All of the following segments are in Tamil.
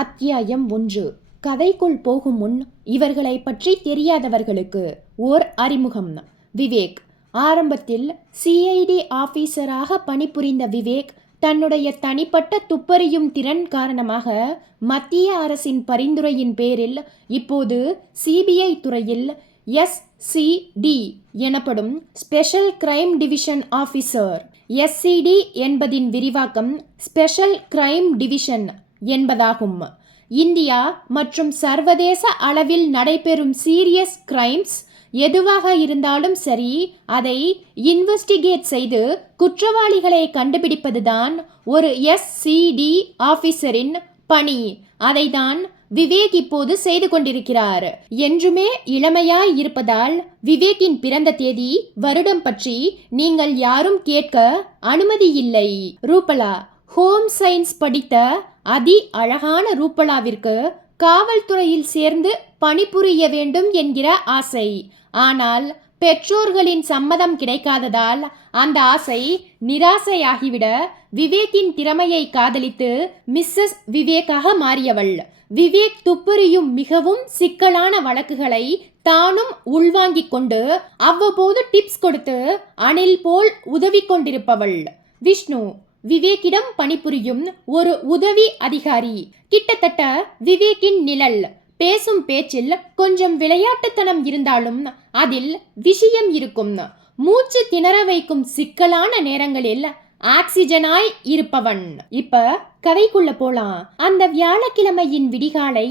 அத்தியாயம் 1. கதைக்குள் போகும் முன் இவர்களை பற்றி தெரியாதவர்களுக்கு ஓர் அறிமுகம். விவேக். ஆரம்பத்தில் சிஐடி ஆபீசராக பணிபுரிந்த விவேக் தன்னுடைய தனிப்பட்ட துப்பறியும் திறன் காரணமாக மத்திய அரசின் பரிந்துரையின் பேரில் இப்போது சிபிஐ துறையில் SCD எனப்படும் special crime division officer. SCD என்பதின் விரிவாக்கம் ஸ்பெஷல் கிரைம் டிவிஷன் என்பதாகும். இந்தியா மற்றும் சர்வதேச அளவில் நடைபெறும் சீரியஸ் கிரைம்ஸ் எதுவாக இருந்தாலும் சரி, அதை இன்வெஸ்டிகேட் செய்து குற்றவாளிகளை கண்டுபிடிப்பதுதான் ஒரு SCD ஆபீசரின் பணி. அதைதான் விவேக் இப்போது செய்து கொண்டிருக்கிறார். என்றுமே இளமையாய் இருப்பதால் விவேக்கின் பிறந்த தேதி, வருடம் பற்றி நீங்கள் யாரும் கேட்க அனுமதி இல்லை. ரூபலா. ஹோம் சயின்ஸ் படித்த அதி அழகான ரூபலாவிற்கு காவல்துறையில் சேர்ந்து பணிபுரிய வேண்டும் என்கிற ஆசை. ஆனால் பெற்றோர்களின் சம்மதம் கிடைக்காததால் அந்த ஆசை நிராசையாகிவிட விவேக்கின் திறமையை காதலித்து மிஸ்ஸஸ் விவேக்காக மாறியவள். விவேக் துப்பறியும் மிகவும் சிக்கலான வழக்குகளை தானும் உள்வாங்கிக் கொண்டு அவ்வப்போது டிப்ஸ் கொடுத்து அணில் போல் உதவி கொண்டிருப்பவள். விஷ்ணு. விவேக்கிடம் பணிபுரியும் ஒரு உதவி அதிகாரி. கிட்டத்தட்ட விவேக்கின் நிழல். பேசும் பேச்சில் கொஞ்சம் விளையாட்டுத்தனம் இருந்தாலும் அதில் விஷயம் இருக்கும். மூச்சு திணற வைக்கும் சிக்கலான நேரங்களில் ஆக்சிஜனாய் இருப்பவன். இப்ப கதைக்குள்ள போலாம். அந்த வியாழக்கிழமையின் விடிகாலை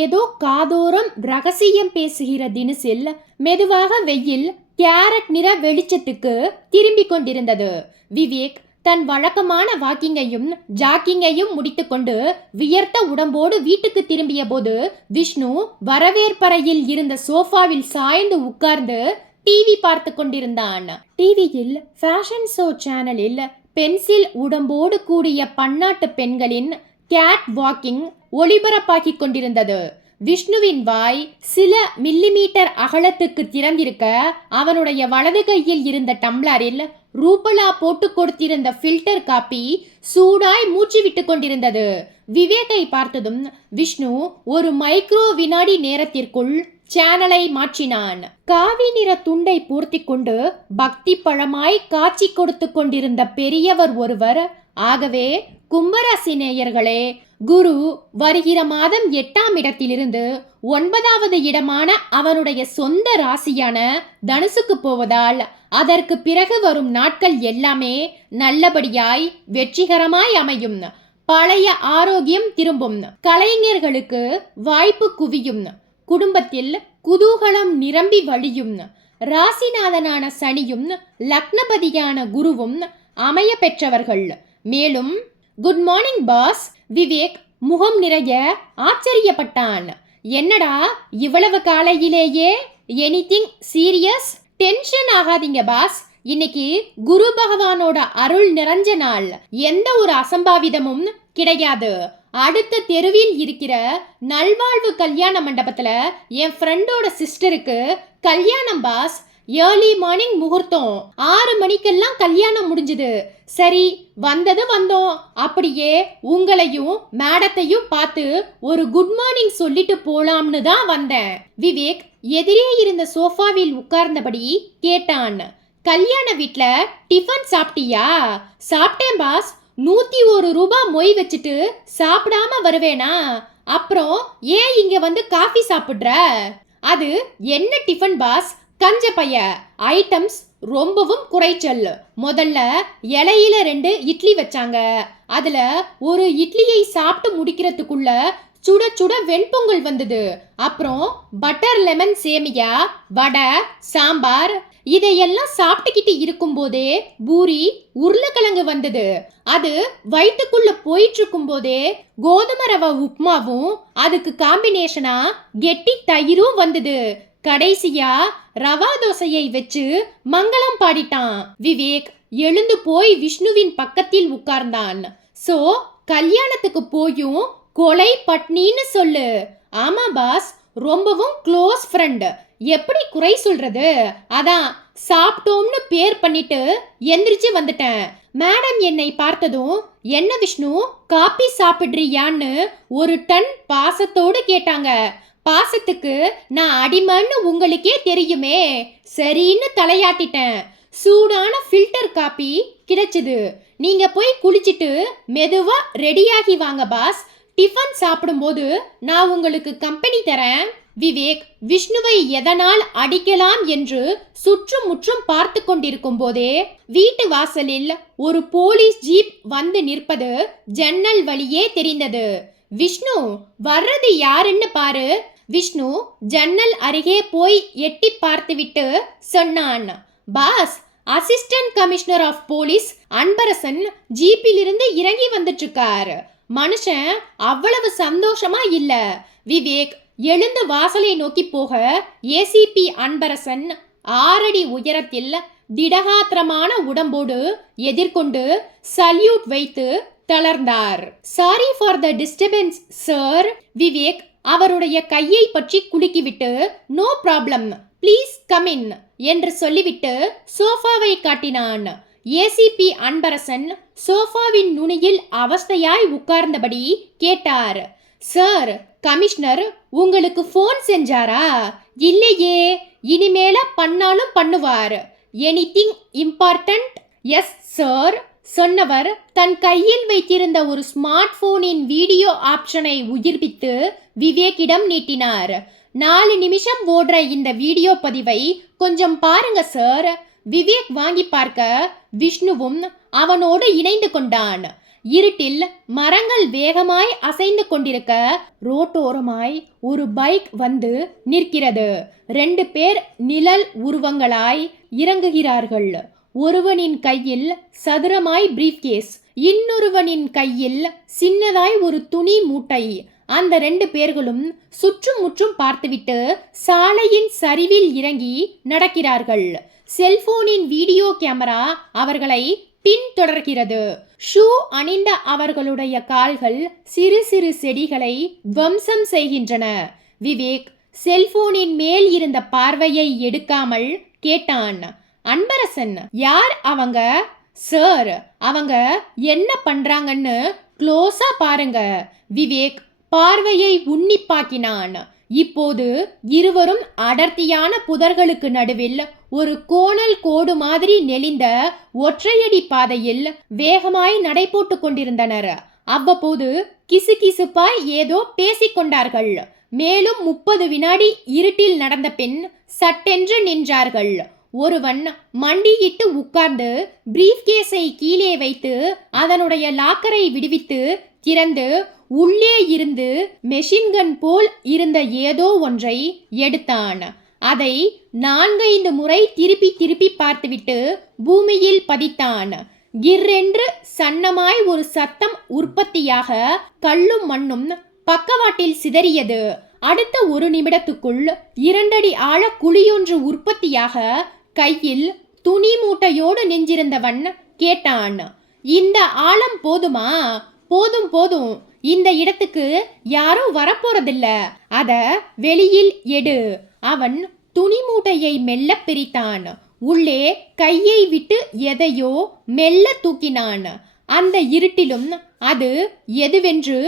ஏதோ காதோரம் ரகசியம் பேசுகிற தினசில் மெதுவாக வெயில் கேரட் நிற வெளிச்சத்துக்கு திரும்பிக் கொண்டிருந்தது. விவேக் தன் வழக்கமான வாக்கிங்கையும் ஜாக்கிங்கையும் முடித்துக்கொண்டு வியர்த்த உடம்போடு வீட்டுக்கு திரும்பிய போது விஷ்ணு வரவேற்பறையில் இருந்த சோஃபாவில் சாய்ந்து உட்கார்ந்து டிவி பார்த்து கொண்டிருந்தான். டிவியில் ஃபேஷன் ஷோ சேனலில் பென்சில் உடம்போடு கூடிய பன்னாட்டு பெண்களின் கேட் வாக்கிங் ஒளிபரப்பாகிக் கொண்டிருந்தது. விஷ்ணுவின் வாய் சில மில்லிமீட்டர் அகலத்துக்கு திறந்திருக்க அவனுடைய வலது கையில் இருந்த டம்ளரில் ரூபலா போட்டு கொடுத்திருந்த ஃபில்டர் காப்பி சூடாய் மூச்சு விட்டு கொண்டிருந்தது. விவேக்கை பார்த்ததும் விஷ்ணு ஒரு மைக்ரோ வினாடி நேரத்திற்குள் சேனலை மாற்றினான். காவி நிற துண்டை பூர்த்தி கொண்டு பக்தி பழமாய் காட்சி கொடுத்து கொண்டிருந்த பெரியவர் ஒருவர். ஆகவே கும்பராசி நேயர்களே, குரு வருகிற மாதம் 8ஆம் இடத்திலிருந்து 9வது இடமான அவனுடைய சொந்த ராசியான தனுசுக்கு போவதால் அதற்கு பிறகு வரும் நாட்கள் எல்லாமே நல்லபடியாய் வெற்றிகரமாய் அமையும். பழைய ஆரோக்கியம் திரும்பும். கலைஞர்களுக்கு வாய்ப்பு குவியும். குடும்பத்தில் குதூகலம் நிரம்பி வழியும். ராசிநாதனான சனியும் லக்னபதியான குருவும் அமைய பெற்றவர்கள். மேலும் குட் மார்னிங் பாஸ். விவேக் முகம் நிறைய ஆச்சரியப்பட்டான். என்னடா இவ்வளவு காலையிலேயே? Anything serious? டென்ஷன் ஆகாதீங்க பாஸ், இன்னைக்கு குரு பகவானோட அருள் நிறைஞ்ச நாள். எந்த ஒரு அசம்பாவிதமும் கிடையாது. அடுத்த தெருவில் இருக்கிற நல்வாழ்வு கல்யாண மண்டபத்துல என் ஃப்ரெண்டோட சிஸ்டருக்கு கல்யாணம் பாஸ். ஏர்லி மார்னிங் முகூர்த்தம். 6 மணிக்கெல்லாம் கல்யாணம் முடிஞ்சது. சரி, வந்தது வந்தோம். அப்படியே உங்களையும் மேடத்தையும் பார்த்து ஒரு குட் மார்னிங் சொல்லிட்டு போலாம்னு தான் வந்தேன். விவேக் எதிரே இருந்த சோஃபாவில் உட்கார்ந்தபடி கேட்டான். கல்யாண வீட்ல டிஃபன் சாப்பிட்டியா? சாப்பிட்டேன் பாஸ். 101 ரூபாய் மொய் வச்சுட்டு சாப்பிடாம வருவேனா? அப்புறம் ஏன் இங்க வந்து காஃபி சாப்பிடுற? அது என்ன டிஃபன் பாஸ்? கஞ்ச பைய. ஐட்டம்ஸ் ரொம்பவும் குறைச்சல். முதல்ல இலையில 2 இட்லி வச்சாங்க. அதுல ஒரு இட்லியை சாப்பிட்டு முடிக்கிறதுக்குள்ள சுட சுட வெண்பொங்கல் வந்தது. அப்புறம் பட்டர் லெமன் சேமியா, வடை, சாம்பார். இதையெல்லாம் சாப்பிட்டுக்கிட்டு இருக்கும் போதே பூரி, உருளைக்கிழங்கு வந்தது. அது வயிற்றுக்குள்ள போயிட்டு இருக்கும் போதே கோதுமை ரவை உப்மாவும் அதுக்கு காம்பினேஷனா கெட்டி தயிரும் வந்தது. கடைசியா ரவா தோசையை வச்சு மங்களம் பாடிட்டான். விவேக் எழுந்து போய் விஷ்ணுவின் பக்கத்தில் உட்கார்ந்தான். சோ கல்யாணத்துக்கு போயும் கொலை பட்னின்னு சொல்லு. ஆமா பாஸ், ரொம்பவும் க்ளோஸ் ஃப்ரெண்ட். எப்படி குறை சொல்றது? அதான் சாப்பிட்டோம்னு பேர் பண்ணிட்டு எந்திரிச்சு வந்துட்டேன். மேடம் என்னை பார்த்ததும், என்ன விஷ்ணு காப்பி சாப்பிட்றியான்னு ஒரு டன் பாசத்தோடு கேட்டாங்க. பாசத்துக்கு நான் அடிமைன்னு உங்களுக்கே தெரியுமே. சரின்னு தலையாட்டிட்டேன். சூடான ஃபில்டர் காப்பி கிடைச்சது. நீங்க போய் குளிச்சிட்டு மெதுவா ரெடியாகி வாங்க பாஸ். டிஃபன் சாப்பிடும்போது நான் உங்களுக்கு கம்பெனி தரேன். விவேக் விஷ்ணுவை எதனால் அடிக்கலாம் என்று சுற்றும் முற்றும் பார்த்து கொண்டிருக்கும் போதே வீட்டு வாசலில் ஒரு போலீஸ் ஜீப் வந்து நிற்பது ஜன்னல் வழியே தெரிந்தது. விஷ்ணு வர்றது யாருன்னு பாரு. விஷ்ணு ஜன்னல் அருகே போய் எட்டி பார்த்துவிட்டு சொன்னான், boss, assistant commissioner of police Anbarasan ஜீப்பிலிருந்து இறங்கி வந்துட்டு இருக்கார். மனுஷன் அவ்வளவு சந்தோஷமா இல்ல. விவேக் எழுந்து வாசலை நோக்கி போக ஏசிபி அன்பரசன் 6 அடி உயரத்தில் திடகாத்திரமான உடம்போடு எதிர்கொண்டு சல்யூட் வைத்து தளர்ந்தார். Sorry for the disturbance sir. Vivek அவருடைய கையை பற்றி குலுக்கிவிட்டு, no problem, please come in என்று சொல்லிவிட்டு சோஃபாவை காட்டினான். ஏசிபி அன்பரசன் சோஃபாவின் நுனியில் அவஸ்தையாய் உட்கார்ந்தபடி கேட்டார், சார், கமிஷனர் உங்களுக்கு ஃபோன் செஞ்சாரா? இல்லையே, இனிமேல பண்ணாலும் பண்ணுவார். Anything important? Yes sir. சொன்னவர் தன் கையில் வைத்திருந்த ஒரு ஸ்மார்ட் போனின் வீடியோ ஆப்ஷனை உயிர்ப்பித்து விவேக்கிடம் நீட்டினார். 4 நிமிஷம் ஓடுற இந்த வீடியோ பதிவை கொஞ்சம் பாருங்க சார். விவேக் வாங்கி பார்க்க விஷ்ணுவும் அவனோடு இணைந்து கொண்டான். இருட்டில் மரங்கள் வேகமாய் அசைந்து கொண்டிருக்க ரோட்டோரமாய் ஒரு பைக் வந்து நிற்கிறது. 2 பேர் நிழல் உருவங்களாய் இறங்குகிறார்கள். ஒருவனின் கையில் சதுரமாய் பிரீஃப்கேஸ், இன்னொருவனின் கையில் சின்னதாய் ஒரு துணி மூட்டை. அந்த 2 பேர்களும் சுற்றும் முற்றும் பார்த்துவிட்டு சாலையின் சரிவில் இறங்கி நடக்கிறார்கள். செல்போனின் வீடியோ கேமரா அவர்களை பின்தொடர்கிறது. ஷூ அணிந்த அவர்களுடைய கால்கள் சிறு சிறு செடிகளை துவம்சம் செய்கின்றன. விவேக் செல்போனின் மேல் இருந்த பார்வையை எடுக்காமல் கேட்டான், அன்பரசன், யார் அவங்க? சார், அவங்க என்ன பண்றாங்கன்னு க்ளோஸா பாருங்க. விவேக் பார்வையை உன்னிப்பாக்கினான். இப்போது இருவரும் அடர்த்தியான புதர்களுக்கு நடுவில் ஒரு கோணல் கோடு மாதிரி நெளிந்த ஒற்றையடி பாதையில் வேகமாய் நடை போட்டு கொண்டிருந்தனர். அவ்வப்போது கிசுகிசுப்பாய் ஏதோ பேசிக்கொண்டார்கள். மேலும் 30 வினாடி இருட்டில் நடந்த பின் சட்டென்று நின்றார்கள். ஒருவன் மண்டியிட்டு உட்கார்ந்து பிரீஃப்கேஸை கீழே வைத்து அதனுடைய லாக்கரை விடுவித்து திறந்து உள்ளே இருந்து மெஷின்கன் போல் இருந்த ஏதோ ஒன்றை எடுத்தான். அதை 4-5 முறை திருப்பி திருப்பி பார்த்துவிட்டு பூமியில் பதித்தான். கிர்ரென்று சன்னமாய் ஒரு சத்தம் உற்பத்தியாக கல்லும் மண்ணும் பக்கவாட்டில் சிதறியது. அடுத்த 1 நிமிடத்துக்குள் 2 அடி ஆழ குழியொன்று உற்பத்தியாக கையில் துணி மூட்டையோடு நெஞ்சிருந்தவன் கேட்டான், இந்த ஆழம் போதுமா? போதும் போதும், இந்த இடத்துக்கு யாரும் வரப்போறதில்ல, அத வெளியில் எடு. அவன் துணி மூட்டையை மெல்ல பிரித்தான். உள்ளே கையை விட்டு எதையோ மெல்ல தூக்கினான். அந்த இருட்டிலும் அது எதுவென்று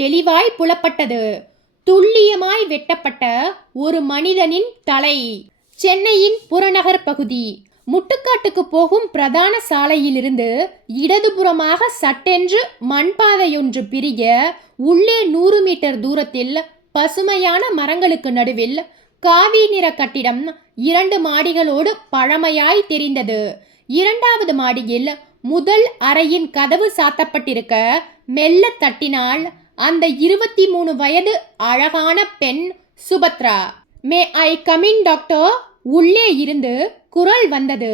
தெளிவாய் புலப்பட்டது. துல்லியமாய் வெட்டப்பட்ட ஒரு மனிதனின் தலை. சென்னையின் புறநகர் பகுதி. முட்டுக்காட்டுக்கு போகும் பிரதான சாலையிலிருந்து இடதுபுறமாக சட்டென்று மண்பாதையொன்று பிரிய உள்ளே 100 மீட்டர் தூரத்தில் பசுமையான மரங்களுக்கு நடுவில் காவி நிற கட்டிடம் 2 மாடிகளோடு பழமையாய் தெரிந்தது. 2வது மாடியில் முதல் அறையின் கதவு சாத்தப்பட்டிருக்க மெல்ல தட்டினால் அந்த 23 வயது அழகான பெண் சுபத்ரா. மே ஐ கமின் டாக்டர்? உள்ளே இருந்து குரல் வந்தது.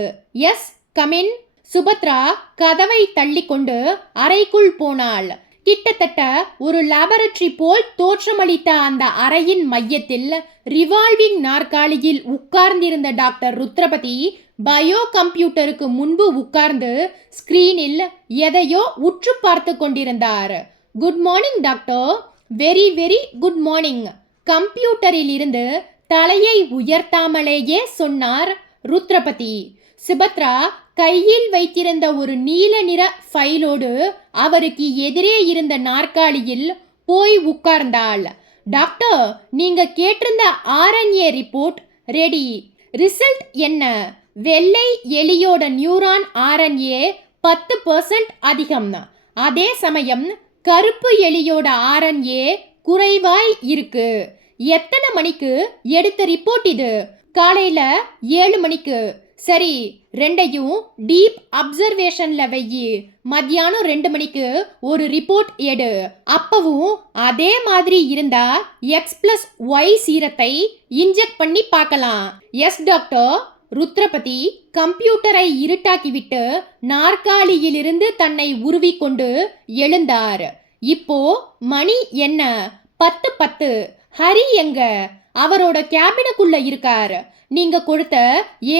S, come in. சுபத்ரா கதவை தள்ளிக்கொண்டு அறைக்குள் போனாள். கிட்டத்தட்ட ஒரு லேபரட்டரி போல் தோற்றமளித்த அந்த அறையின் மையத்தில் ரிவால்விங் நாற்காலியில் உட்கார்ந்திருந்த டாக்டர் ருத்ரபதி பயோ கம்ப்யூட்டருக்கு முன்பு உட்கார்ந்து ஸ்கிரீனில் எதையோ உற்று பார்த்து கொண்டிருந்தார். Good morning doctor. Very very good morning. கம்ப்யூட்டரில் இருந்து தலையை உயர்த்தாமலேயே சொன்னார் ருத்ரபதி. சுபத்ரா கையில் வைத்திருந்த ஒரு நீல நிற ஃபைலோடு அவருக்கு எதிரே இருந்த நாற்காலியில் போய் உட்கார்ந்தாள். டாக்டர், நீங்க கேட்டிருந்த ஆர்என்ஏ ரிப்போர்ட் ரெடி. ரிசல்ட் என்ன? வெள்ளை எலியோட நியூரான் ஆர்என்ஏ 10% அதிகம். அதே சமயம் கருப்பு எலியோட ஆர்என்ஏ குறைவாய் இருக்கு. எத்தனை மணிக்கு எடுத்த ரிப்போர்ட் இது? காலையில 7 மணிக்கு. சரி, ரெண்டையும் டீப் அப்சர்வேஷன்ல வெயி. மத்தியானம் 2 மணிக்கு ஒரு ரிப்போர்ட் எடு. அப்பவும் அதே மாதிரி இருந்தா X+Y சீரத்தை இன்ஜெக்ட் பண்ணி பார்க்கலாம். Yes doctor. ருத்ரபதி கம்ப்யூட்டரை இருட்டாக்கிவிட்டு நாற்காலியிலிருந்து தன்னை உருவிக்கொண்டு எழுந்தார். இப்போ மணி என்ன? 10:10. ஹரி எங்க? அவரோட கேபினுக்குள்ள இருக்கார். நீங்க கொடுத்த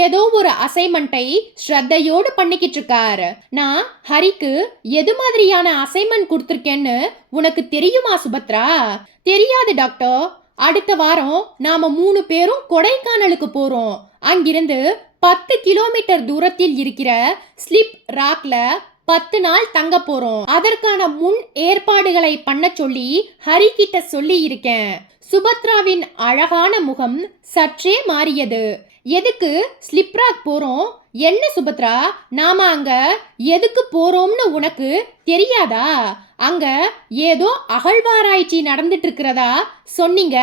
ஏதோ ஒரு அசைன்மெண்ட்டை ஸ்ரத்தையோடு பண்ணிக்கிட்டு இருக்காரு. நான் ஹரிக்கு எது மாதிரியான அசைன்மெண்ட் கொடுத்துருக்கேன்னு உனக்கு தெரியுமா சுபத்ரா? தெரியாது டாக்டர். அடுத்த வாரம் நாம 3 பேரும் கொடைக்கானலுக்கு போறோம். அங்கிருந்து 10 கிலோமீட்டர் தூரத்தில் இருக்கிற ஸ்லிப் ராக்ல 10 நாள் தங்க போறோம். அதற்கான முன் ஏற்பாடுகளை பண்ண சொல்லி ஹரி கிட்ட சொல்லி இருக்கேன். சுபத்ராவின் அழகான முகம் சற்றே மாறியது. எதுக்கு ஸ்லிப் ராக் போறோம்? என்ன சுபத்ரா, நாம அங்க எதுக்கு போறோம்னு உனக்கு தெரியாதா? அங்க ஏதோ அகழ்வாராய்ச்சி நடந்துட்டு இருக்கிறதா சொன்னீங்க.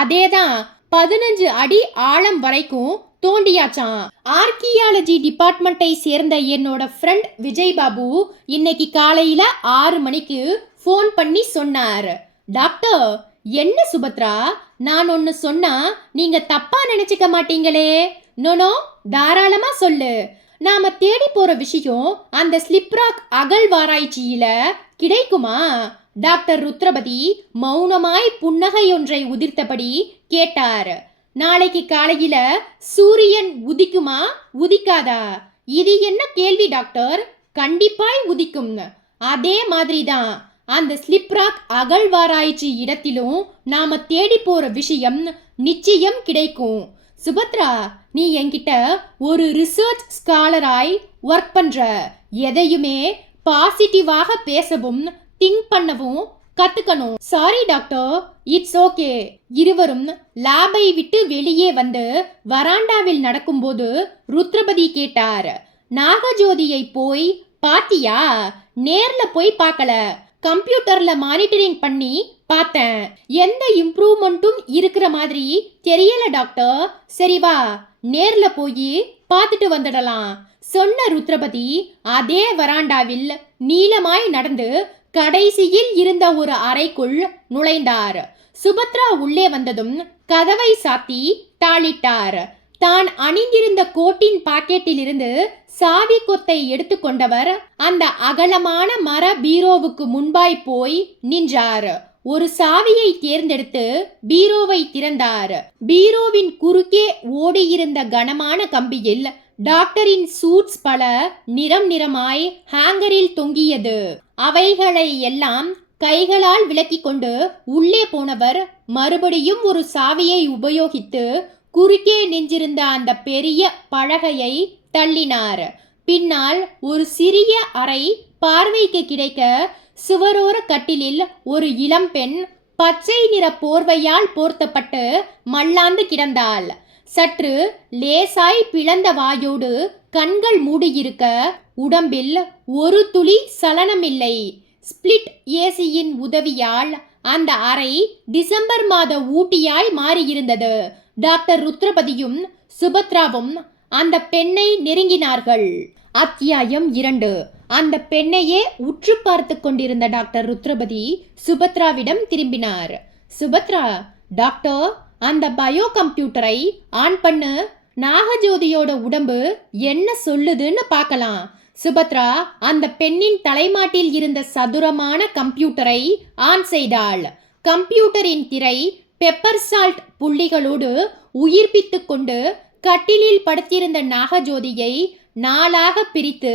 அதேதான், 15 அடி ஆழம் வரைக்கும் தோண்டியாச்சான். ஆர்கியாலஜி டிபார்ட்மெண்ட்டை சேர்ந்த என்னோட ஃப்ரெண்ட் விஜய் பாபு இன்னைக்கு காலையில 6 மணிக்கு ஃபோன் பண்ணி சொன்னார். டாக்டர், என்ன சுபத்ரா, நான் ஒன்னு சொன்னா நீங்க தப்பா நினைச்சுக்க மாட்டீங்களே? நோனோ, தாராளமா சொல்லு. நாம தேடி போற விஷயம் அந்த ஸ்லிப்ராக் அகழ்வாராய்ச்சியில கிடைக்குமா? டாக்டர் ருத்ரபதி மௌனமாய் புன்னகையொன்றை உதிர்த்தபடி கேட்டார். நாளைக்கு காலையில சூரியன் உதிக்குமா உதிக்காதா? இது என்ன கேள்வி டாக்டர்? கண்டிப்பாய் உதிக்கும். அதே மாதிரிதான் அந்த ஸ்லிப்ராக் அகழ்வாராய்ச்சி இடத்திலும் நாம தேடி போற விஷயம் நிச்சயம் கிடைக்கும். சுபத்ரா, நீ என்கிட்ட ஒரு ரிசர்ச் ஸ்காலராய் ஒர்க் பண்ற. எதையுமே பாசிட்டிவாக பேசவும் திங்க் பண்ணவும் கத்துக்கணும். Sorry doctor, it's okay. இருவரும் லேபை விட்டு வெளியே வந்து வராண்டாவில் நடக்கும்போது ருத்ரபதி கேட்டார். நாகஜோதியை போய் பாத்தியா? நேர்ல போய் பார்க்கல, கம்ப்யூட்டர்ல மானிட்டரிங் பண்ணி பார்த்தேன். எந்த இம்ப்ரூவ்மெண்ட்டும் இருக்கிற மாதிரி தெரியல டாக்டர். சரி வா, நேர்ல போய் பார்த்துட்டு வந்துடலாம் சொன்ன ருத்ரபதி அதே வராண்டாவில் நீளமாய் நடந்து கடைசியில் இருந்த ஒரு அறைக்குள் நுழைந்தார். சுபத்ரா உள்ளே வந்ததும் கதவை சாத்தி தாளிட்டார். தான் அணிந்திருந்த கோட்டின் பாக்கெட்டிலிருந்து சாவி கொத்தை எடுத்துக்கொண்டவர் அந்த அகலமான மர பீரோவுக்கு முன்பாய் போய் நின்றார். ஒரு சாவியை தேர்ந்தெடுத்து பீரோவை திறந்தார். பீரோவின் குறுக்கே ஓடியிருந்த கனமான கம்பியில் டாக்டரின் சூட்ஸ் பல நிறம் நிறமாய் ஹேங்கரில் தொங்கியது. அவைகளை எல்லாம் கைகளால் விலக்கி கொண்டு உள்ளே போனவர் மறுபடியும் ஒரு சாவியை உபயோகித்து குறுக்கே நின்றிருந்த அந்த பெரிய பலகையை தள்ளினார். பின்னால் ஒரு சிறிய அறை பார்வைக்கு கிடைக்க சுவரோர கட்டிலில் ஒரு இளம்பெண் பச்சை நிற போர்வையால் போர்த்தப்பட்டு மல்லாந்து கிடந்தாள். சற்று லேசாய் பிளந்த வாயோடு கண்கள் மூடியிருக்க உடம்பில் ஒரு துளி சலனமில்லை. ஸ்பிளிட் ஏசியின் உதவியால் அந்த அறை டிசம்பர் மாத ஊட்டியாய் மாறியிருந்தது. டாக்டர் ருத்ரபதியும் சுபத்ராவும் அந்த பெண்ணை நெருங்கினார்கள். அத்தியாயம் 2. அந்த பெண்ணையே உற்று பார்த்து கொண்டிருந்த டாக்டர் ருத்ரபதி சுபத்ராவிடம் திரும்பினார். சுபத்ரா, டாக்டர், அந்த பயோ கம்ப்யூட்டரை ஆன் பண்ணு. நாகஜோதியோட உடம்பு என்ன சொல்லுதுன்னு பார்க்கலாம். சுபத்ரா அந்த பெண்ணின் தலைமாட்டில் இருந்த சதுரமான கம்ப்யூட்டரை ஆன் செய்தாள். கம்ப்யூட்டரின் திரை பெப்பர் சால்ட் புள்ளிகளோடு உயிர்ப்பித்து கொண்டு கட்டிலில் படுத்திருந்த நாகஜோதியை 4ஆக பிரித்து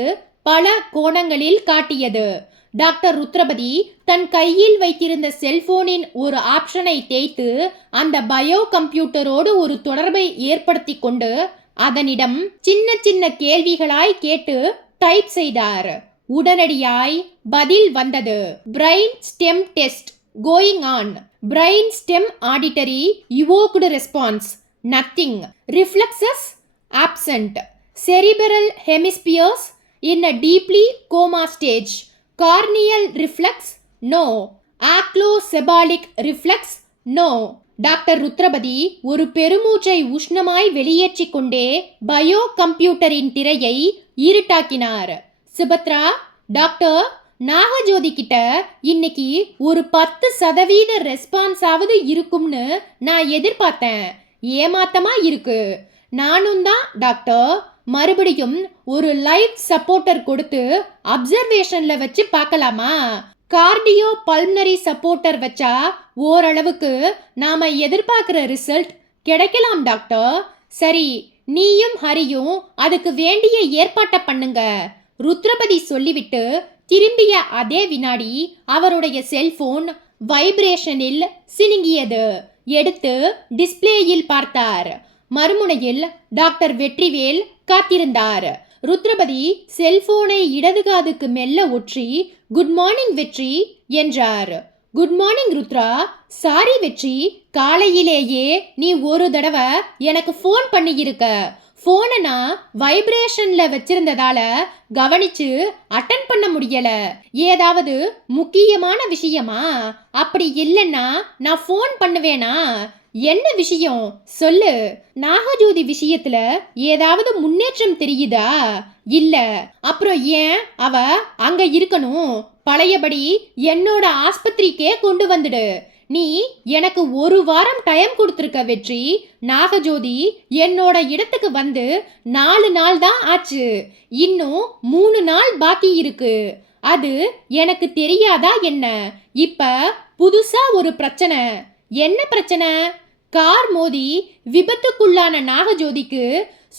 பல கோணங்களில் காட்டியது. டாக்டர் ருத்ரபதி தன் கையில் வைத்திருந்த செல்போனின் ஒரு ஆப்ஷனை தேய்த்து அந்த பயோ கம்ப்யூட்டரோடு ஒரு தொடர்பை ஏற்படுத்தி கொண்டு அதனிடம் சின்ன சின்ன கேள்விகளாய் கேட்டு டைப் செய்தார். உடனடியாய் பதில் வந்தது. Brain stem test going on. Brain stem auditory evoked response nothing. Reflexes absent. Cerebral hemispheres in a deeply coma stage. Corneal reflex no. Aclocephalic reflex no. Doctor Rudrapathi ஒரு பெருமூச்சை உஷ்ணமாய் வெளியேற்றிக் கொண்டே பயோ கம்ப்யூட்டரின் திரையை இருட்டாக்கினார். சுபத்ரா, டாக்டர், நாகஜோதி கிட்ட இன்னைக்கு ஒரு 10% ரெஸ்பான்ஸ் ஆவது இருக்கும்னு நான் எதிர்பார்த்தேன். ஏமாத்தமா இருக்கு. நானும் தான் டாக்டர். மறுபடியும் ஒரு லைஃப் சப்போர்ட்டர் கொடுத்து அப்சர்வேஷன்ல வச்சு பார்க்கலாமா? கார்டியோ பல்மனரி சப்போர்ட்டர் வச்சா ஓரளவுக்கு நாம எதிர்பார்க்கிற ரிசல்ட் கிடைக்கலாம் டாக்டர். சரி, நீயும் ஹரியும் அதுக்கு வேண்டிய ஏற்பாட்டை பண்ணுங்க. ருத்ரபதி சொல்லிவிட்டு திரும்பிய அதே வினாடி அவருடைய செல்போன் வைப்ரேஷனில் சினுங்கியது. எடுத்து டிஸ்பிளேயில் பார்த்தார். மறுமுனையில் டாக்டர் வெற்றிவேல் காத்திருந்தார். ருத்ரபதி செல்போனை இடது காதுக்கு மெல்ல ஒற்றி குட் மார்னிங் வெற்றி என்றார். Good morning Rudra. சாரி வெற்றி, காலையிலேயே நீ ஒரு தடவை எனக்கு ஃபோன் பண்ணியிருக்க. ஃபோனை நான் வைப்ரேஷன்ல வச்சிருந்ததால கவனிச்சு அட்டன் பண்ண முடியல. ஏதாவது முக்கியமான விஷயமா? அப்படி இல்லைன்னா நான் ஃபோன் பண்ணுவேனா? என்ன விஷயம் சொல்லு. நாகஜோதி விஷயத்துல ஏதாவது முன்னேற்றம் தெரியுதா? இல்ல. அப்புறம் ஏன் அவ அங்க இருக்கணும்? பழையபடி என்னோட ஆஸ்பத்திரிக்கே கொண்டு வந்துடு. நீ எனக்கு ஒரு வாரம் டைம் கொடுத்துருக்க வெற்றி. நாகஜோதி என்னோட இடத்துக்கு வந்து 4 நாள் தான் ஆச்சு. இன்னும் 3 நாள் பாக்கி இருக்கு. அது எனக்கு தெரியாதா என்ன? இப்ப புதுசா ஒரு பிரச்சனை. என்ன பிரச்சனை? கார் மோதி விபத்துக்குள்ளான நாகஜோதிக்கு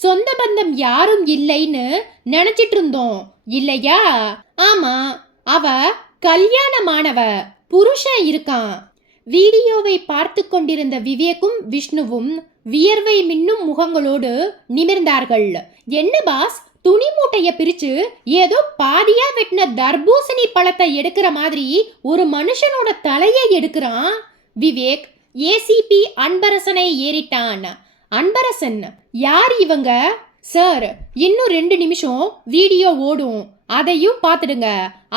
சொந்த பந்தம் யாரும் இல்லைன்னு நினைச்சிட்டு இருந்தோம் இல்லையா? ஆமா, அவ கல்யாணமானவ, புருஷன் இருக்கான். வீடியோவை பார்த்து கொண்டிருந்த விவேக்கும் விஷ்ணுவும் வியர்வை மின்னும் முகங்களோடு நிமிர்ந்தார்கள். என்ன பாஸ், துணி மூட்டைய பிரிச்சு ஏதோ பாதியா வெட்டின தர்பூசணி பழத்தை எடுக்கிற மாதிரி ஒரு மனுஷனோட தலையை எடுக்கிறான். விவேக் ஏசிபி அன்பரசனை ஏறிட்டான். அன்பரசன், யார் இவங்க? சார், இன்னும் 2 நிமிஷம் வீடியோ ஓடும், அதையும் பார்த்துடுங்க.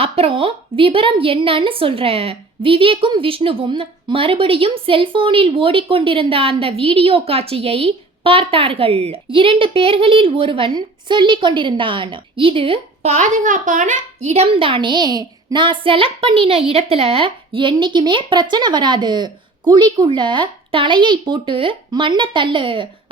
அப்புறம் விபரம் என்னன்னு சொல்றேன். விவேக்கும் விஷ்ணுவும் மறுபடியும் செல்போனில் ஓடிக்கொண்டிருந்த அந்த வீடியோ காட்சியை பார்த்தார்கள். 2 பேர்களில் ஒருவன் சொல்லிக் கொண்டிருந்தான், இது பாதுகாப்பான இடம்தானே? நான் செலக்ட் பண்ணின இடத்துல என்னைக்குமே பிரச்சனை வராது. குழிக்குள்ள தலையை போட்டு மண்ணை தள்ளு.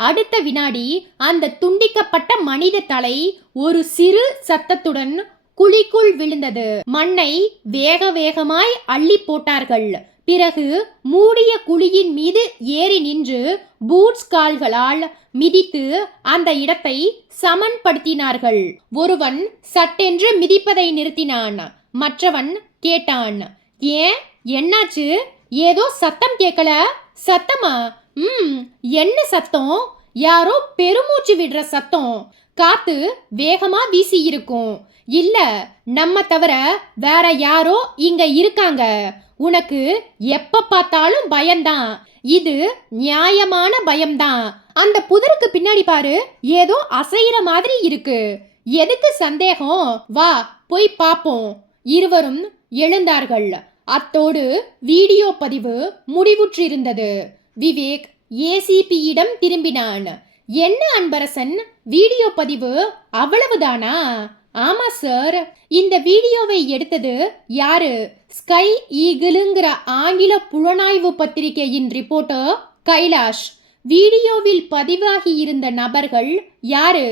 அடுத்த வினாடி அந்த துண்டிக்கப்பட்ட மனித தலை ஒரு சிறு சத்தத்துடன் குழிக்குள் விழுந்தது. மண்ணை வேக வேகமாய் அள்ளி போட்டார்கள். பிறகு மூடிய குழியின் மீது ஏறி நின்று பூட்ஸ் கால்களால் மிதித்து அந்த இடத்தை சமன்படுத்தினார்கள். ஒருவன் சட்டென்று மிதிப்பதை நிறுத்தினான். மற்றவன் கேட்டான், ஏன், என்னாச்சு? ஏதோ சத்தம் கேட்கல. சத்தமா? என்ன சத்தம்? யாரோ பெருமூச்சு விடுற சத்தம். காத்து வேகமா வீசி இருக்கும். இல்ல, நம்ம தவிர வேற யாரோ இங்க இருக்காங்க. உனக்கு எப்ப பார்த்தாலும் பயம்தான். இது நியாயமான பயம்தான். அந்த புதருக்கு பின்னாடி பாரு, ஏதோ அசைகிற மாதிரி இருக்கு. எதுக்கு சந்தேகம்? வா போய் பாப்போம். இருவரும் எழுந்தார்கள். அத்தோடு வீடியோ பதிவு முடிவுற்றிருந்தது. விவேக் ஏசிபியிடம் திரும்பினான். என்ன அன்பரசன், வீடியோ பதிவு அவ்வளவுதானா? ஆமா சார். இந்த வீடியோவை எடுத்தது யாரு? ஸ்கை ஈகிளுங்கிற ஆங்கில புலனாய்வு பத்திரிகையின் ரிப்போர்ட்டர் கைலாஷ். வீடியோவில் பதிவாகி இருந்த நபர்கள் யாரு?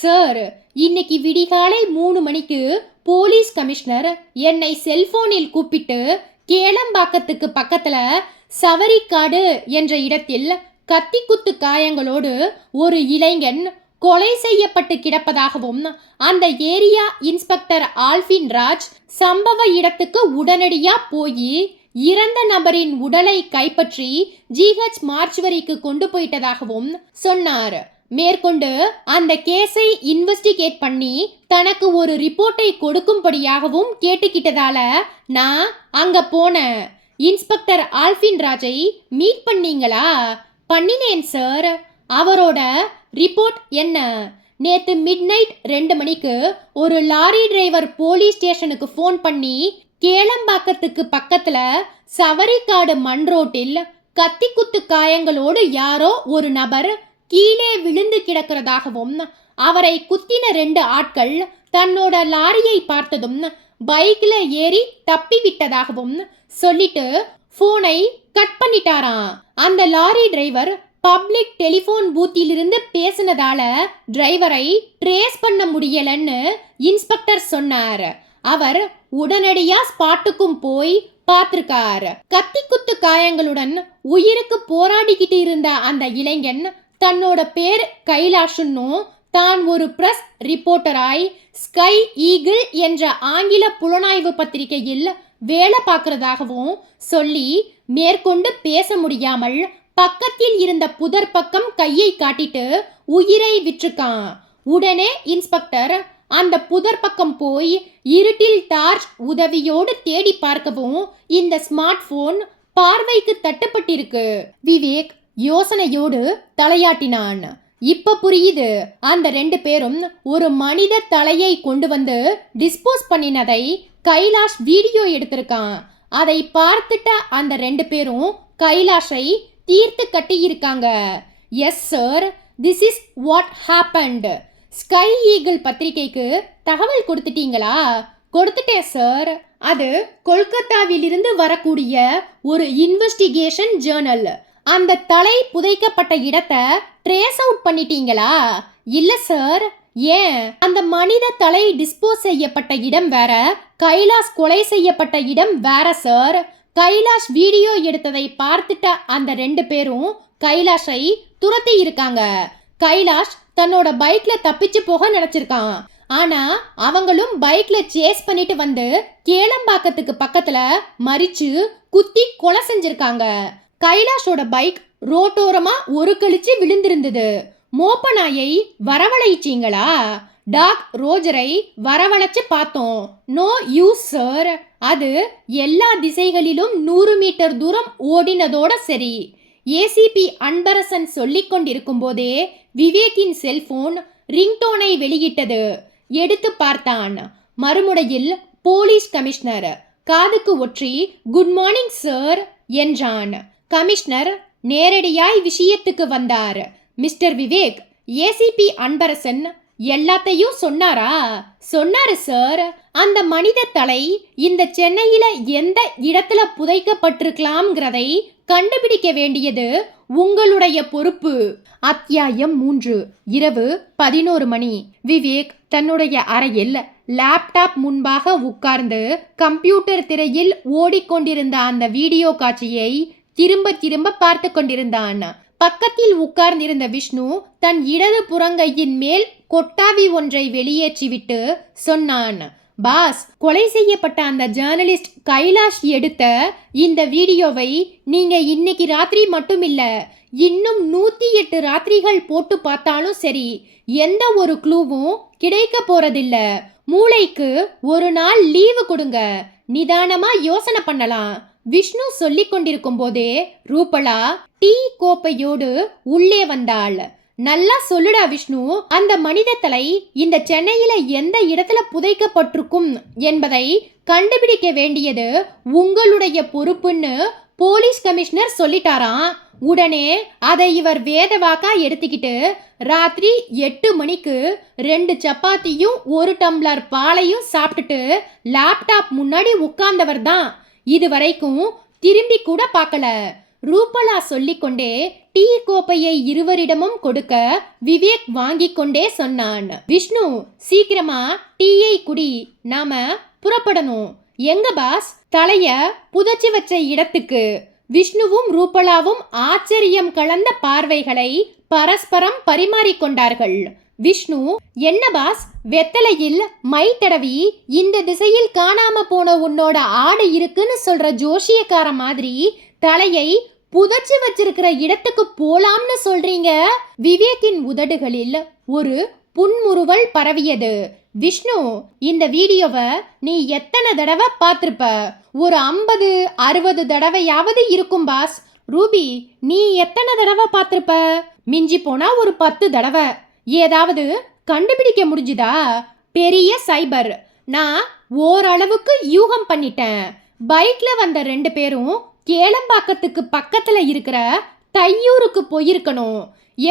சார், இன்னைக்கு விடிகாலை 3 மணிக்கு போலீஸ் கமிஷனர் என்னை செல்போனில் கூப்பிட்டு கேளம்பாக்கத்துக்கு பக்கத்துல சவரிக்காடு என்ற இடத்தில் கத்தி குத்து காயங்களோடு ஒரு இளைஞன் கொலை செய்யப்பட்டு கிடப்பதாகவும் அந்த ஏரியா இன்ஸ்பெக்டர் ஆல்பின் ராஜ் சம்பவ இடத்துக்கு உடனடியா போய் இறந்த நபரின் உடலை கைப்பற்றி ஜிஹெச் மார்ச்சுவரிக்கு கொண்டு போயிட்டதாகவும் சொன்னார். மேற்கொண்டு அந்த கேஸை இன்வெஸ்டிகேட் பண்ணி தனக்கு ஒரு ரிப்போர்ட்டை கொடுக்கும்படியாகவும் கேட்டுக்கிட்டதால நான் அங்க போனேன். இன்ஸ்பெக்டர் ஆல்ஃபின் ராஜை மீட் பண்ணீங்களா? பண்ணினேன் சார். அவரோட ரிப்போர்ட் என்ன? நேத்து மிட்நைட் 2 மணிக்கு ஒரு லாரி டிரைவர் போலீஸ் ஸ்டேஷனுக்கு ஃபோன் பண்ணி கேளம்பாக்கத்துக்கு பக்கத்துல சவரிக்காடு மண் ரோட்டில் கத்தி குத்து காயங்களோடு யாரோ ஒரு நபர் கீழே விழுந்து கிடக்கிறதாகவும் அவரை குத்தின 2 ஆட்கள் தன்னோட லாரியை பார்த்ததும் பைக்ல ஏறி தப்பி விட்டதாகவும் சொல்லிட்டு போனை கட் பண்ணிட்டாராம். அந்த லாரி டிரைவர் பப்ளிக் டெலிபோன் பூத்திலிருந்து பேசினதால டிரைவரை ட்ரேஸ் பண்ண முடியலன்னு இன்ஸ்பெக்டர் சொன்னார். அவர் உடனடியா ஸ்பாட்டுக்கும் போய் பார்த்திருக்கார். கத்தி குத்து காயங்களுடன் உயிருக்கு போராடிக்கிட்டு இருந்த அந்த இளைஞன் தன்னோட பேர் கைலாஷுன்னும் தான் ஒரு பிரஸ் ரிப்போர்ட்டராய் ஸ்கை ஈகிள் என்ற ஆங்கில புலனாய்வு பத்திரிகையில் வேலை பார்க்கறதாகவும் சொல்லி மேற்கொண்டு பேச முடியாமல் பக்கத்தில் இருந்த புதர் பக்கம் கையை காட்டிட்டு உயிரை விற்றுக்கான். உடனே இன்ஸ்பெக்டர் அந்த புதர் பக்கம் போய் இருட்டில் டார்ச் உதவியோடு தேடி பார்க்கவும் இந்த ஸ்மார்ட் போன் பார்வைக்கு தட்டுப்பட்டிருக்கு. விவேக் யோசனையோடு தலையாட்டினான். இப்ப புரியுது. அந்த 2 பேரும் ஒரு மனித தலையை கொண்டு வந்து டிஸ்போஸ் பண்ணினதை கைலாஷ் வீடியோ எடுத்திருக்கான். அதை பார்த்துட்ட அந்த 2 பேரும் கைலாஷை தீர்த்து கட்டியிருக்காங்க. Yes sir, this is what happened. Sky eagle பத்திரிகைக்கு தகவல் கொடுத்துட்டீங்களா? கொடுத்துட்டேன் சார். அது கொல்கத்தாவிலிருந்து வரக்கூடிய ஒரு இன்வெஸ்டிகேஷன் ஜேர்னல். அந்த தலை புதைக்கப்பட்ட இடத்தை ட்ரேஸ் அவுட் பண்ணிட்டீங்களா? இல்ல சார். ஏன்? அந்த மனித தலை டிஸ்போஸ் செய்யப்பட்ட இடம் வேற, கைலாஷ் கொலை செய்யப்பட்ட இடம் வேற சார். கைலாஷ் வீடியோ எடுத்ததை பார்த்துட்ட அந்த 2 பேரும் கைலாஷை துரத்தி இருக்காங்க. கைலாஷ் தன்னோட பைக்ல தப்பிச்சு போக நினைச்சிருக்கான். ஆனா அவங்களும் பைக்ல சேஸ் பண்ணிட்டு வந்து கேளம்பாக்கத்துக்கு பக்கத்துல மறிச்சு குத்தி கொலை செஞ்சிருக்காங்க. கைலாஷோட பைக் ரோட்டோரமா ஒரு கழிச்சு விழுந்திருந்தது. மோப்ப நாயை வரவழைச்சிங்களா? டாக் ரோஜரை வரவழைச்சு பார்த்தோம். No use sir. அது எல்லா திசைகளிலும் 100 மீட்டர் தூரம் ஓடினதோட சரி. ஏசிபி அன்பரசன் சொல்லிக் கொண்டிருக்கும் போதே விவேக்கின் செல்போன் ரிங்டோனை வெளியிட்டது. எடுத்து பார்த்தான். மறுமுடையில் போலீஸ் கமிஷனர் காதுக்கு ஒற்றி குட் மார்னிங் சார் என்றான். கமிஷனர் நேரடியாய் விஷயத்துக்கு வந்தார். மிஸ்டர் விவேக், ஏசிபி அன்பரசன் எல்லாத்தையும் சொன்னாரா? சொன்னாரு சார். அந்த மனித தலை இந்த சென்னையில எந்த இடத்துல புதைக்கப்பட்டிருக்கலாம்ங்கிறதை கண்டுபிடிக்க வேண்டியது உங்களுடைய பொறுப்பு. அத்தியாயம் 3. இரவு 11 மணி. விவேக் தன்னுடைய அறையில் லேப்டாப் முன்பாக உட்கார்ந்து கம்ப்யூட்டர் திரையில் ஓடிக்கொண்டிருந்த அந்த வீடியோ காட்சியை திரும்ப திரும்ப பார்த்து கொண்டிருந்தான். பக்கத்தில் உட்கார்ந்திருந்த விஷ்ணு தன் இடது புறங்கையின் மேல் கொட்டாவி ஒன்றை வெளியேற்றிவிட்டு சொன்னான். பாஸ், கொலை செய்யப்பட்ட அந்த ஜேர்னலிஸ்ட் கைலாஷ் எடுத்த இந்த வீடியோவை நீங்க இன்னைக்கு ராத்திரி மட்டும் இல்ல, இன்னும் 108 ராத்திரிகள் போட்டு பார்த்தாலும் சரி, எந்த ஒரு க்ளூவும் கிடைக்க போறதில்ல. மூளைக்கு ஒரு நாள் லீவு கொடுங்க, நிதானமா யோசனை பண்ணலாம். விஷ்ணு சொல்லிக் கொண்டிருக்கும் போதே ரூபலா டீ கோப்பையோடு உள்ளே வந்தாள். நல்லா சொல்லுடா விஷ்ணு, அந்த மனித தலை இந்த சென்னையில எந்த இடத்துல புதைக்கப்பட்டிருக்கும் என்பதை கண்டுபிடிக்க வேண்டியது உங்களுடைய பொறுப்புன்னு போலீஸ் கமிஷனர் சொல்லிட்டாராம். உடனே அதை இவர் வேதவாக்கா எடுத்துக்கிட்டு ராத்திரி 8 மணிக்கு 2 சப்பாத்தியும் 1 டம்ளர் பாலையும் சாப்பிட்டுட்டு லேப்டாப் முன்னாடி உட்கார்ந்தவர் தான். இது வரைக்கும் திரும்பி கூட பார்க்கல. ரூபலா சொல்லிக்கொண்டே டீ கோப்பையை இருவரிடமும் கொடுக்க விவேக் வாங்கி கொண்டே சொன்னான். விஷ்ணு, சீக்கிரமா டீயை குடி, நாம புறப்படணும். எங்க பாஸ்? தலைய புதைச்சி வச்ச இடத்துக்கு. விஷ்ணுவும் ரூபலாவும் ஆச்சரியம் கலந்த பார்வைகளை பரஸ்பரம் பரிமாறிக்கொண்டார்கள். விஷ்ணு, என்ன பாஸ், வெத்தலையில் மை தடவி இந்த திசையில் காணாம போன உன்னோட ஆடு இருக்குன்னு சொல்ற ஜோஷியக்கார மாதிரி தலையை புதைச்சு வச்சிருக்கிற இடத்துக்கு போலாம்னு சொல்றீங்க? விவேக்கின் உதடுகளில் ஒரு புன்முறுவல் பரவியது. விஷ்ணு, இந்த வீடியோவை நீ எத்தனை தடவை பார்த்திருப்ப? ஒரு 50-60 தடவையாவது இருக்கும் பாஸ். ரூபி, நீ எத்தனை தடவை பார்த்திருப்ப? மிஞ்சி போனா ஒரு 10 தடவை. ஏதாவது கண்டுபிடிக்க முடிஞ்சுதா? பெரிய சைபர். நான் ஓரளவுக்கு யூகம் பண்ணிட்டேன். பைக்ல வந்த 2 பேரும் கேளம்பாக்கத்துக்கு பக்கத்துல இருக்கிற தையூருக்கு போயிருக்கணும்.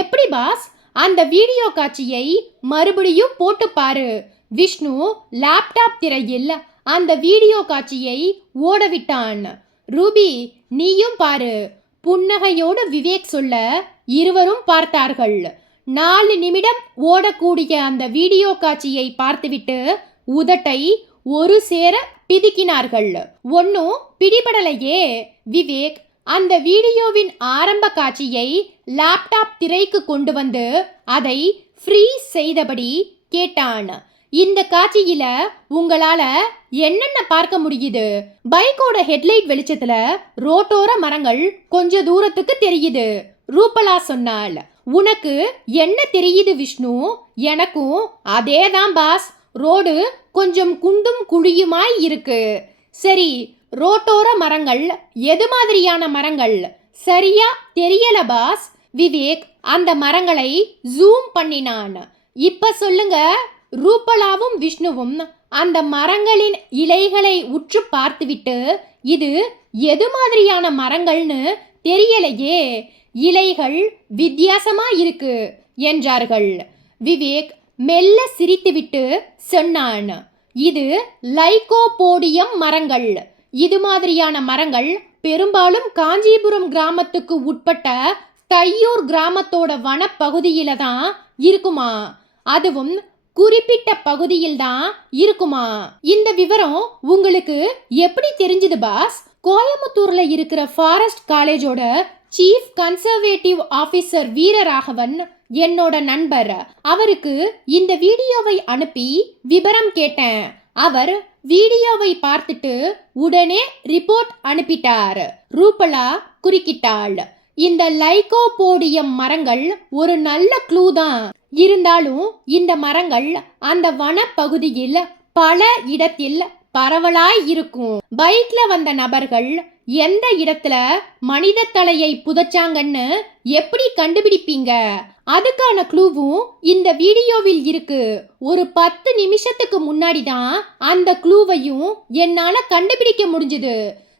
எப்படி பாஸ்? அந்த வீடியோ காட்சியை மறுபடியும் போட்டு பாரு. விஷ்ணு லேப்டாப் திரையில் அந்த வீடியோ காட்சியை ஓடவிட்டான். ரூபி, நீயும் பாரு. புன்னகையோடு விவேக் சொல்ல இருவரும் பார்த்தார்கள். 4 நிமிடம் ஓடக்கூடிய அந்த வீடியோ காட்சியை பார்த்துவிட்டு உதட்டை ஒரு சேர பிதுக்கினார்கள். ஒன்னும் பிடிபடலையே. விவேக் அந்த வீடியோவின் ஆரம்ப காட்சியை லேப்டாப் திரைக்கு கொண்டு வந்து அதை ஃப்ரீஸ் செய்தபடி கேட்டான். இந்த காட்சியில உங்களால என்னென்ன பார்க்க முடியுது? பைக்கோட ஹெட்லைட் வெளிச்சத்துல ரோட்டோர மரங்கள் கொஞ்ச தூரத்துக்கு தெரியுது. ரூபலா சொன்னாள். உனக்கு என்ன தெரியுது விஷ்ணு? எனக்கும் அதேதான் பாஸ். ரோடு கொஞ்சம் குண்டும் குழியுமாய் இருக்கு. சரி, ரோட்டோர மரங்கள் எது மாதிரியான மரங்கள்? சரியா தெரியல பாஸ். விவேக் அந்த மரங்களை ஜூம் பண்ணினான். இப்ப சொல்லுங்க. ரூபலாவும் விஷ்ணுவும் அந்த மரங்களின் இலைகளை உற்று பார்த்துவிட்டு இது எது மாதிரியான மரங்கள்னு தெரியலையே, இலைகள் வித்தியாசமா இருக்கு என்றார்கள். விவேக் மெல்ல சிரித்துவிட்டு சொன்னான், இது லைகோபோடியம் மரங்கள். இது மாதிரியான மரங்கள் பெரும்பாலும் காஞ்சிபுரம் கிராமத்துக்கு உட்பட்ட தையூர் கிராமத்தோட வனப்பகுதியில தான் இருக்குமா. அதுவும் குறிப்பிட்ட பகுதியில் தான் இருக்குமா. இந்த விவரம் உங்களுக்கு எப்படி தெரிஞ்சது பாஸ்? கோயம்புத்தூர்ல இருக்கிற ஃபாரஸ்ட் காலேஜோட சீஃப் கன்சர்வேட்டிவ் ஆபீசர் வீரராகவன் என்னோட நண்பர். அவருக்கு இந்த வீடியோவை அனுப்பி விவரம் கேட்டேன். அவர் வீடியோவை பார்த்துட்டு உடனே ரிப்போர்ட் அனுப்பிட்டார். ரூபலா குறுக்கிட்டாள். இந்த லைகோபோடியம் மரங்கள் ஒரு நல்ல க்ளூ தான். இருந்தாலும் இந்த மரங்கள் அந்த வனப்பகுதியில் பல இடத்தில் பரவலாய் இருக்கும். பைக்ல வந்த நபர்கள் எந்த இடத்துல மனித தலையை புதைச்சாங்கன்னு எப்படி கண்டுபிடிப்பீங்க? அதுக்கான க்ளூவும் இந்த வீடியோவில் இருக்கு. ஒரு 10 நிமிஷத்துக்கு முன்னாடி தான் அந்த க்ளூவையும் என்னால கண்டுபிடிக்க முடிஞ்சது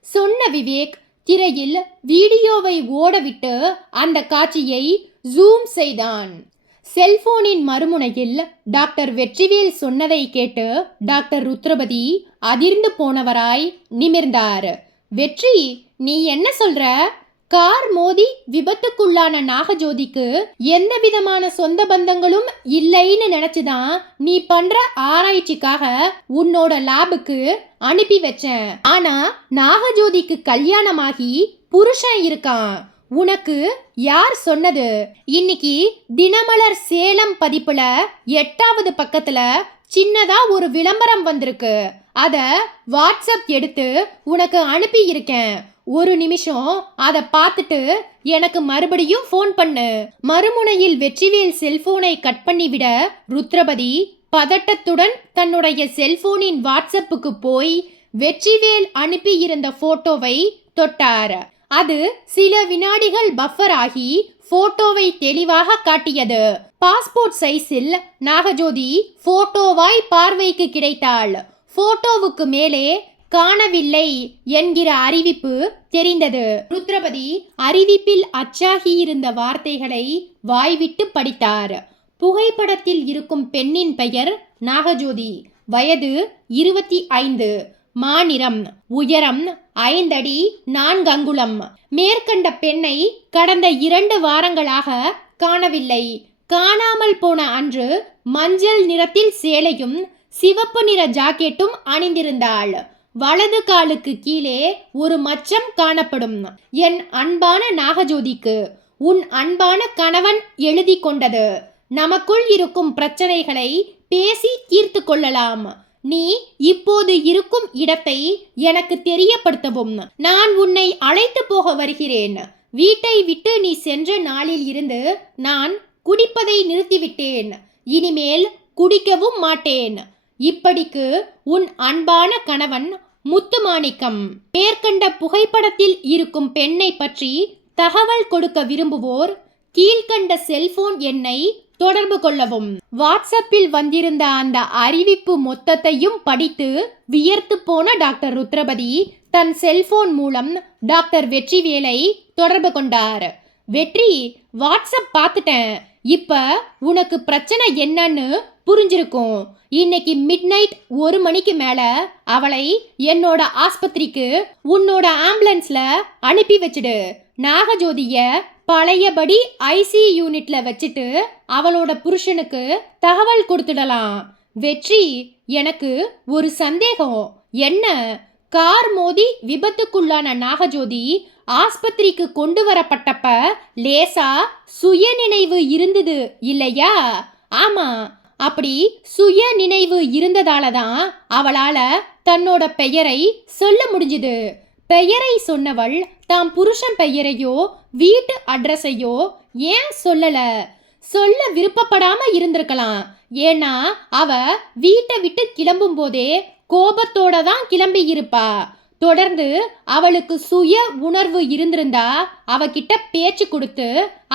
சொன்ன விவேக் திரையில் வீடியோவை ஓடவிட்டு அந்த காட்சியை ஜூம் செய்தான். செல்போனின் மறுமுனையில் டாக்டர் வெற்றிவேல் சொன்னதை கேட்டு டாக்டர் ருத்ரபதி அதிர்ந்து போனவராய் நிமிர்ந்தார். வெற்றி, நீ என்ன சொல்ற? கார் மோதி விபத்துக்குள்ளான நாகஜோதிக்கு எந்த விதமான சொந்த பந்தங்களும் இல்லைன்னு நினைச்சுதான் நீ பண்ற ஆராய்ச்சிக்காக உன்னோட லேபுக்கு அனுப்பி வச்சேன். ஆனா நாகஜோதிக்கு கல்யாணமாகி புருஷன் இருக்கான். உனக்கு யார் சொன்னது? இன்னைக்கு தினமலர் சேலம் பதிப்புல 8வது பக்கத்துல சின்னதா ஒரு விளம்பரம் வந்திருக்கு. அத வாட்ஸ்அப் எடுத்து உனக்கு அனுப்பி இருக்கேன். ஒரு நிமிஷம் அதை பார்த்துட்டு எனக்கு மறுபடியும் ஃபோன் பண்ணு. மறுமுனையில் வெற்றிவேல் செல்போனை கட் பண்ணிவிட ருத்ரபதி பதட்டத்துடன் தன்னுடைய செல்போனின் வாட்ஸ்அப்புக்கு போய் வெற்றிவேல் அனுப்பி இருந்த போட்டோவை தொட்டார். அது சில வினாடிகள் பஃபர் ஆகி போட்டோவை தெளிவாக காட்டியது. பாஸ்போர்ட் சைஸில் நாகஜோதி போட்டோவாய் பார்வைக்கு கிடைத்தாள். போட்டோவுக்கு மேலே காணவில்லை என்கிற அறிவிப்பு தெரிந்தது. ருத்ரபதி அறிவிப்பில் அச்சாகி இருந்த வார்த்தைகளை வாய்விட்டு படித்தார். புகைப்படத்தில் இருக்கும் பெண்ணின் பெயர் நாகஜோதி. வயது 25. மாநிறம் உயரம் 5 அடி 4 அங்குலம். மேற்கண்ட பெண்ணை கடந்த 2 வாரங்களாக காணவில்லை. காணாமல் போன அன்று மஞ்சள் நிறத்தில் சேலையும் சிவப்பு நிற ஜாக்கெட்டும் அணிந்திருந்தாள். வலது காலுக்கு கீழே ஒரு மச்சம் காணப்படும். என் அன்பான நாகஜோதிக்கு உன் அன்பான கணவன் எழுதி கொண்டது. நமக்குள் இருக்கும் பிரச்சனைகளை பேசி தீர்த்து கொள்ளலாம். நீ இப்போது இருக்கும் இடத்தை எனக்கு தெரியப்படுத்தவும். நான் உன்னை அழைத்து போக வருகிறேன். வீட்டை விட்டு நீ சென்ற நாளில் இருந்து நான் குடிப்பதை நிறுத்திவிட்டேன். இனிமேல் குடிக்கவும் மாட்டேன். இப்படிக்கு உன் அன்பான கணவன் முத்துமாணிக்கம். மேற்கண்ட புகைப்படத்தில் இருக்கும் பெண்ணை பற்றி தகவல் கொடுக்க விரும்புவோர் கீழ்கண்ட செல்போன் எண்ணை தொடர்பு கொள்ளவும். வாட்ஸ்அப்பில் வந்திருந்த அந்த அறிவிப்பு மொத்தத்தையும் படித்து வியர்த்து போன டாக்டர் ருத்ரபதி தன் செல்போன் மூலம் டாக்டர் வெற்றிவேலை தொடர்பு கொண்டார். வெற்றி, வாட்ஸ்அப் பார்த்துட்டேன். இப்ப உனக்கு பிரச்சனை என்னன்னு புரிஞ்சிருக்கும். இன்னைக்கு மிட்நைட் 1 மணிக்கு மேல அவளை என்னோட ஆஸ்பத்திரிக்கு உன்னோட ஆம்புலன்ஸ்ல அனுப்பி வச்சிடு. நாகஜோதிய பழையபடி ஐசி யூனிட்ல வச்சுட்டு அவளோட புருஷனுக்கு தகவல் கொடுத்துடலாம். வெற்றி, எனக்கு ஒரு சந்தேகம். என்ன? கார் மோதி விபத்துக்குள்ளான நாகஜோதி ஆஸ்பத்திரிக்கு கொண்டு வரப்பட்டப்ப லேசா சுய நினைவு இருந்தது இல்லையா? ஆமா, அப்படி சுய நினைவு இருந்ததால தான் அவளால தன்னோட பெயரை சொல்ல முடிஞ்சுது. பெயரை சொன்னவள் தாம் புருஷன் பெயரையோ வீட்டு அட்ரஸையோ ஏன் சொல்லல? சொல்ல விருப்பப்படாம இருந்திருக்கலாம். ஏன்னா அவ வீட்டை விட்டு கிளம்பும் போதே கோபத்தோட தான் கிளம்பி இருப்பா. தொடர்ந்து அவளுக்கு சுய உணர்வு இருந்திருந்தா அவகிட்ட பேச்சு கொடுத்து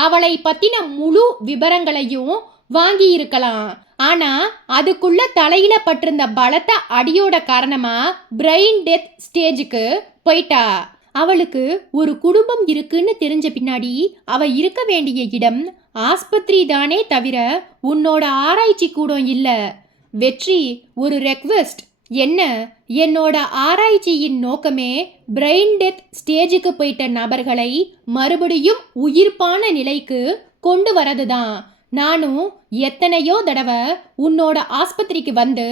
அவளை பத்தின முழு விபரங்களையும் வாங்கி இருக்கலாம். ஆனா அதுக்குள்ள தலையில பட்டிருந்த பலத்த அடியோட காரணமா பிரெயின் டெத் ஸ்டேஜுக்கு போயிட்டா. அவளுக்கு ஒரு குடும்பம் இருக்குன்னு தெரிஞ்ச பின்னாடி அவ இருக்க வேண்டிய இடம் ஆஸ்பத்திரி தானே தவிர உன்னோட ஆராய்ச்சி கூடம் இல்ல. வெற்றி, ஒரு ரெக்வெஸ்ட். என்ன? என்னோட ஆராய்ச்சியின் நோக்கமே பிரெயின் டெத் ஸ்டேஜுக்கு போயிட்ட நபர்களை மறுபடியும் உயிர்ப்பான நிலைக்கு கொண்டு வரதுதான். நானும் எத்தனையோ தடவை உன்னோட ஆஸ்பத்திரிக்கு வந்து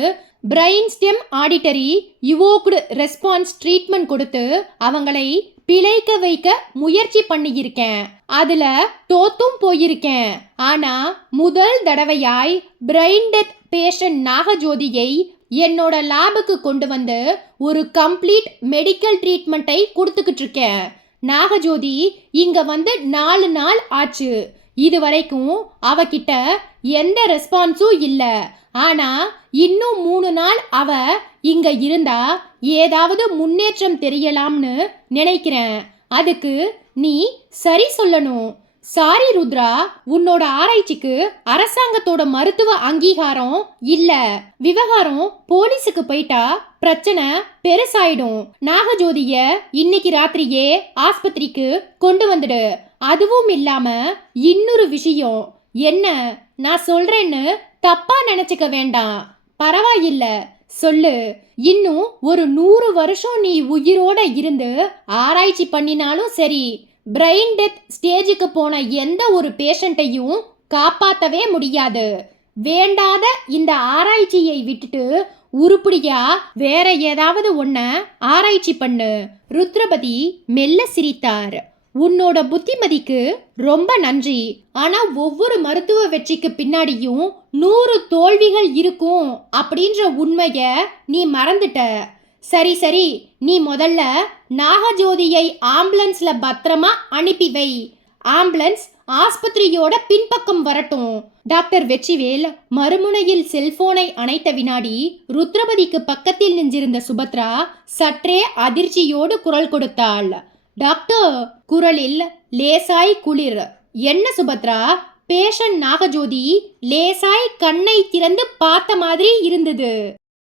brain stem auditory evoked response treatment கொடுத்து அவங்களை பிழைக்க வைக்க முயற்சி பண்ணியிருக்கேன். அதுல தோத்தும் போயிருக்கேன். ஆனா முதல் தடவையாய் பிரெயின் டெத் பேஷண்ட் நாகஜோதியை என்னோட லேபுக்கு கொண்டு வந்து ஒரு கம்ப்ளீட் மெடிக்கல் ட்ரீட்மெண்ட்டை கொடுத்துக்கிட்டு இருக்கேன். நாகஜோதி இங்க வந்து 4 நாள் ஆச்சு. இது வரைக்கும் அவகிட்ட எந்த ரெஸ்பான்ஸும் இல்லை. ஆனா இன்னும் 3 நாள் அவ இங்க இருந்தா ஏதாவது முன்னேற்றம் தெரியலாம்னு நினைக்கிறேன். அதுக்கு நீ சரி சொல்லணும். சாரி ருத்ரா, உன்னோட ஆராய்ச்சிக்கு அரசாங்கத்தோட மருத்துவ அங்கீகாரம் இல்ல. விவகாரம் போலீஸுக்கு போயிட்டா பிரச்சனை பெருசாயிடும். நாகஜோதிய இன்னைக்கு ராத்திரியே ஆஸ்பத்திரிக்கு கொண்டு வந்துடு. அதுவும் இல்லாம இன்னொரு விஷயம். என்ன? நான் சொல்றேன்னு தப்பா நினைச்சுக்க வேண்டாம். பரவாயில்ல, சொல்லு. இன்னும் ஒரு 100 வருஷம் நீ உயிரோட இருந்து ஆராய்ச்சி பண்ணினாலும் சரி, பிரெயின் டெத் ஸ்டேஜுக்கு போன எந்த ஒரு பேஷண்ட்டையும் காப்பாற்றவே முடியாது. வேண்டாத இந்த ஆராய்ச்சியை விட்டுட்டு உருப்படியா வேற ஏதாவது ஒன்ன ஆராய்ச்சி பண்ணு. ருத்ரபதி மெல்ல சிரித்தார். உன்னோட புத்திமதிக்கு ரொம்ப நன்றி. ஆனா ஒவ்வொரு மருத்துவ வெற்றிக்கு பின்னாடியும் 100 தோல்விகள் இருக்கும் அப்படின்ற உண்மைய நீ மறந்துட்ட. சரி, நீ முதல்ல நாகஜோதியை ஆம்புலன்ஸ்ல பத்திரமா அனுப்பி வை. ஆம்புலன்ஸ் ஆஸ்பத்திரியோட பின்பக்கம் வரட்டும். டாக்டர் வெற்றிவேல் மறுமுனையில் செல்போனை அணைத்த வினாடி ருத்ரபதிக்கு பக்கத்தில் நின்றிருந்த சுபத்ரா சற்றே அதிர்ச்சியோடு குரல் கொடுத்தாள். டாக்டர், குரலில் லேசாய் குளிர். என்ன சுபத்ரா? பேஷண்ட் நாகஜோதி லேசாய் கண்ணை திறந்து பார்த்த மாதிரி இருந்தது.